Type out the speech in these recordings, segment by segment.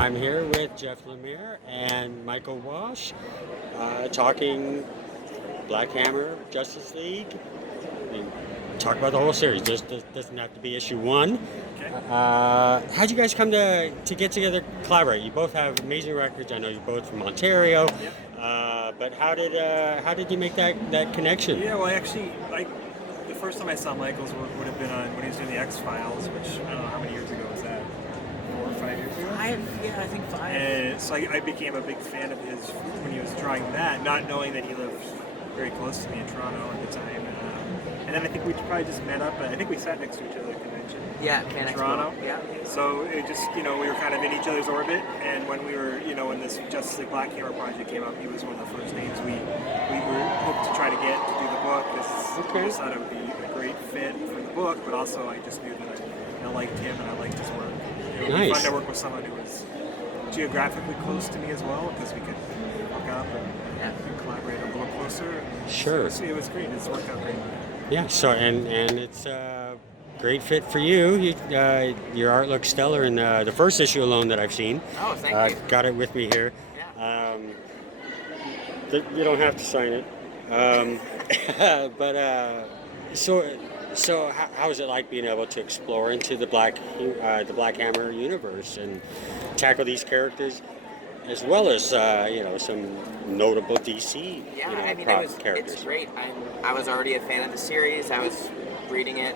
I'm here with Jeff Lemire and Michael Walsh, talking Black Hammer, Justice League. I mean, talk about the whole series. Just doesn't have to be issue one. Okay. How'd you guys come to get together, collaborate? You both have amazing records. I know you're both from Ontario. Yep. But how did you make that connection? Yeah, well, actually, the first time I saw Michael's work would have been on when he was doing the X-Files, which I don't know how many years ago was that? 4 or 5 years ago? I think 5. And so I became a big fan of his when he was drawing that, not knowing that he lived very close to me in Toronto at the time. And then I think we probably just met up. I think we sat next to each other at the convention. Yeah, in Toronto. Yeah. So it just, we were kind of in each other's orbit. And when we were, when this Justice League Black Hammer project came up, he was one of the first names we were hoped to try to get to do the book. Because we just thought it would be a great fit for the book, but also I just knew that I liked him and I liked his work. It would be fun to work with someone who was geographically close to me as well, because we could hook up and collaborate a little closer. Sure. So it was great. It's worked out great. Yeah. So and it's a great fit for you. Your art looks stellar in the first issue alone that I've seen. Oh, thank you. Got it with me here. Yeah. You don't have to sign it. But so how is it like being able to explore into the Black Hammer universe and tackle these characters, as well as some notable DC characters? It's great. I was already a fan of the series. I was reading it,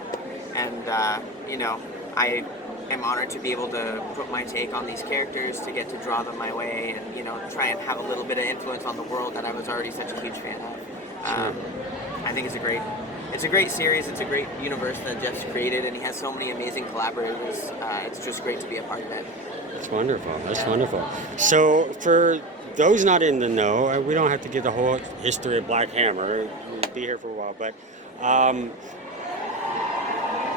and I am honored to be able to put my take on these characters, to get to draw them my way, and try and have a little bit of influence on the world that I was already such a huge fan of. I think it's a great series. It's a great universe that Jeff's created, and he has so many amazing collaborators. It's just great to be a part of it. That's wonderful. That's wonderful. So for those not in the know, we don't have to give the whole history of Black Hammer. We'll be here for a while, but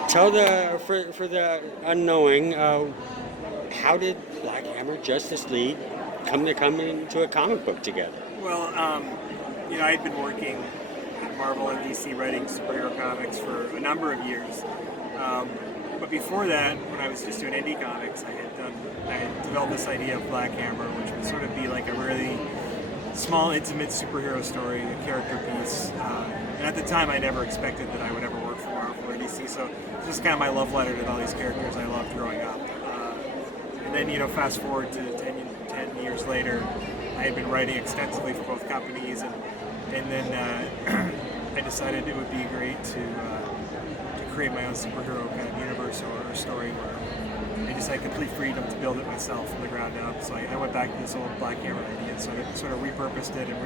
tell for the unknowing, how did Black Hammer Justice League come into a comic book together? Well, I'd been working at Marvel and DC writing superhero comics for a number of years. But before that, when I was just doing indie comics, I had developed this idea of Black Hammer, which would sort of be like a really small, intimate superhero story, a character piece. And at the time, I never expected that I would ever work for Marvel or DC. So this is kind of my love letter to all these characters I loved growing up. And then, fast forward to 10 years later, I had been writing extensively for both companies, and then I decided it would be great to create my own superhero kind of universe or story where I just had complete freedom to build it myself from the ground up. So I went back to this old Black Hammer idea and sort of repurposed it and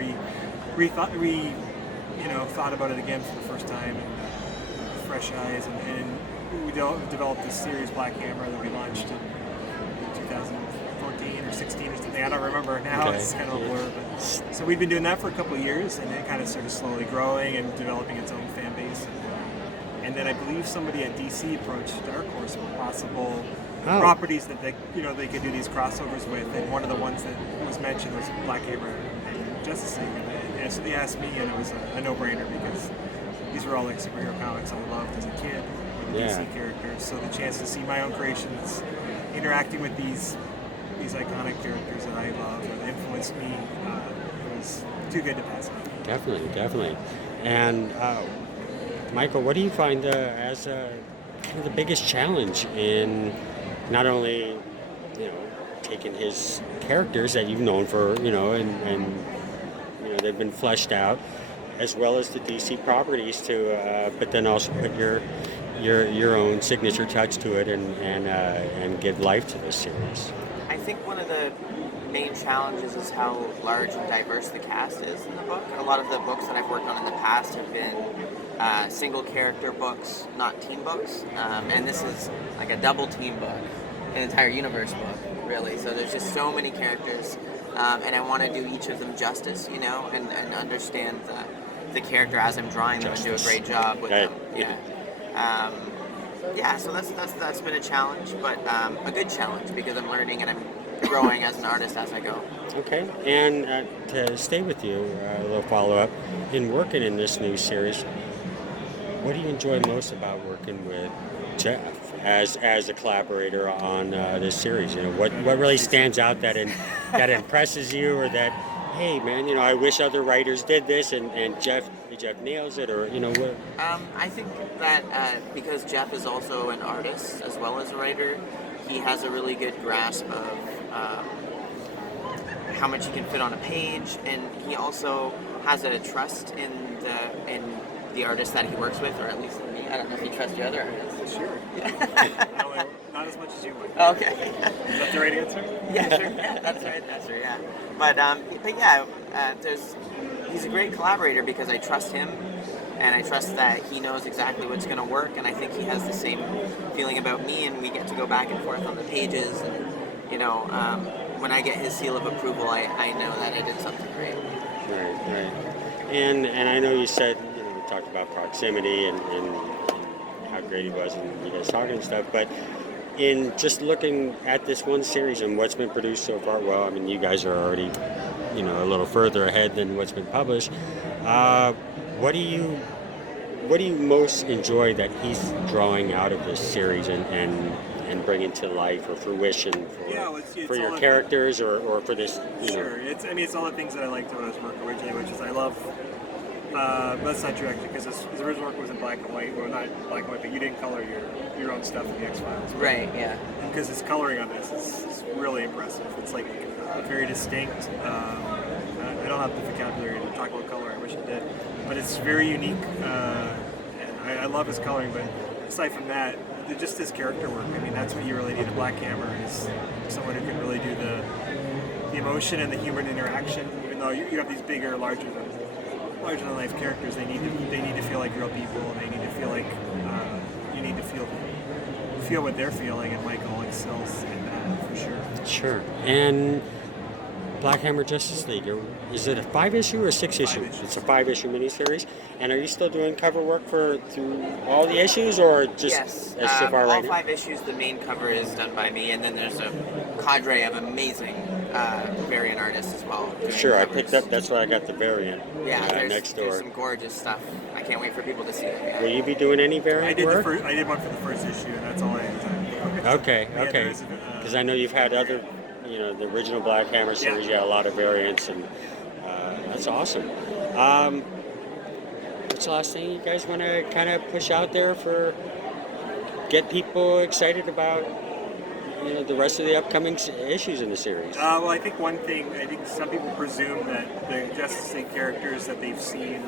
thought about it again for the first time and fresh eyes, and we developed this series Black Hammer that we launched in 2014 or 16 or something. I don't remember now. Okay. It's kind of a blur. But, so we've been doing that for a couple of years, and it kind of started slowly growing and developing its own fan base. And then I believe somebody at DC approached Dark Horse with possible properties that they could do these crossovers with, and one of the ones that was mentioned was Black Hammer and Justice League. And so they asked me, and it was a no-brainer because these were all like superhero comics I loved as a kid, DC characters. So the chance to see my own creations interacting with these iconic characters that I love that influenced me, it was too good to pass up. Definitely. And Michael, what do you find as kind of the biggest challenge in not only taking his characters that you've known for and they've been fleshed out, as well as the DC properties but then also put your own signature touch to it and give life to this series? I think one of the main challenges is how large and diverse the cast is in the book. A lot of the books that I've worked on in the past have been single character books, not team books, and this is like a double team book, an entire universe book, really. So there's just so many characters, and I want to do each of them justice, and understand the character as I'm drawing them and do a great job with them. So that's been a challenge, but a good challenge because I'm learning and I'm growing as an artist as I go. Okay, and to stay with you, a little follow-up, in working in this new series, what do you enjoy most about working with Jeff? as a collaborator on this series? You know, what really stands out that that impresses you, or that, hey man, you know, I wish other writers did this, and Jeff nails it, or you know what? I think that because Jeff is also an artist as well as a writer, he has a really good grasp of how much he can fit on a page, and he also has a trust in the artist that he works with, or at least in me. I don't know if you trust your other artists. Sure. Yeah. No, not as much as you would. Okay. Is that the right answer? Yeah, sure. Yeah, that's the right answer. Yeah. But yeah, he's a great collaborator because I trust him, and I trust that he knows exactly what's going to work, and I think he has the same feeling about me, and we get to go back and forth on the pages, and you know, when I get his seal of approval, I know that I did something great. Right. And I know you said, you know, we talked about proximity and how great he was, and you guys talking and stuff, but in just looking at this one series and what's been produced so far, well, I mean, you guys are already, you know, a little further ahead than what's been published. What do you most enjoy that he's drawing out of this series and bringing to life or fruition for your characters or for this? Sure. It's all the things that I liked about his work originally, which is I love. But that's not true actually, because his original work was in black and white. Well, not black and white, but you didn't color your own stuff in the X-Files. Right. Yeah. Because his coloring on this is really impressive. It's like very distinct. I don't have the vocabulary to talk about color. I wish I did, but it's very unique. And I love his coloring. But aside from that, just his character work. I mean, that's what you really need a Black Hammer, is someone who can really do the emotion and the human interaction. Even though you have these bigger, larger than life characters, they need to feel like real people. They need to feel like you need to feel what they're feeling, and Michael excels in that for sure. Sure. And Black Hammer Justice League, is it a 5-issue or 6-issue? It's a 5-issue miniseries. And are you still doing cover work through all the issues, or just yes, as so far all 5 issues? The main cover is done by me, and then there's a cadre of amazing variant artists as well. Sure, I picked up. That's why I got the variant. Yeah, next door. There's some gorgeous stuff. I can't wait for people to see it. Yeah. Will you be doing any variant work? I did one for the first issue, and that's all I had. Okay. Because I know you've had other, you know, the original Black Hammer series. You had a lot of variants, and that's awesome. What's the last thing you guys want to kind of push out there for get people excited about, you know, the rest of the upcoming issues in the series? Well, I think one thing, I think some people presume that the Justice League characters that they've seen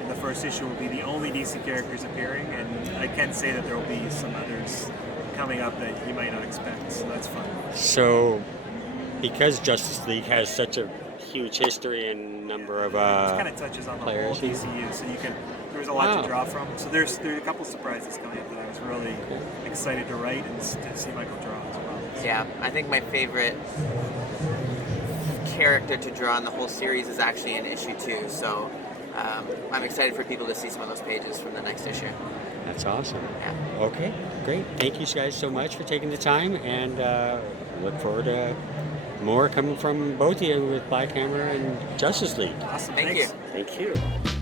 in the first issue will be the only DC characters appearing, and I can say that there will be some others coming up that you might not expect, so that's fun. So, because Justice League has such a huge history and number of it kind of touches on the whole players, DCU, so there's a lot to draw from. So there's a couple surprises coming up that I was really excited to write and to see Michael draw as well. Yeah, I think my favorite character to draw in the whole series is actually in issue 2. So I'm excited for people to see some of those pages from the next issue. That's awesome. Yeah. Okay, great. Thank you guys so much for taking the time, and look forward to more coming from both of you with Black Hammer and Justice League. Awesome. Thank Thanks. you. Thank you.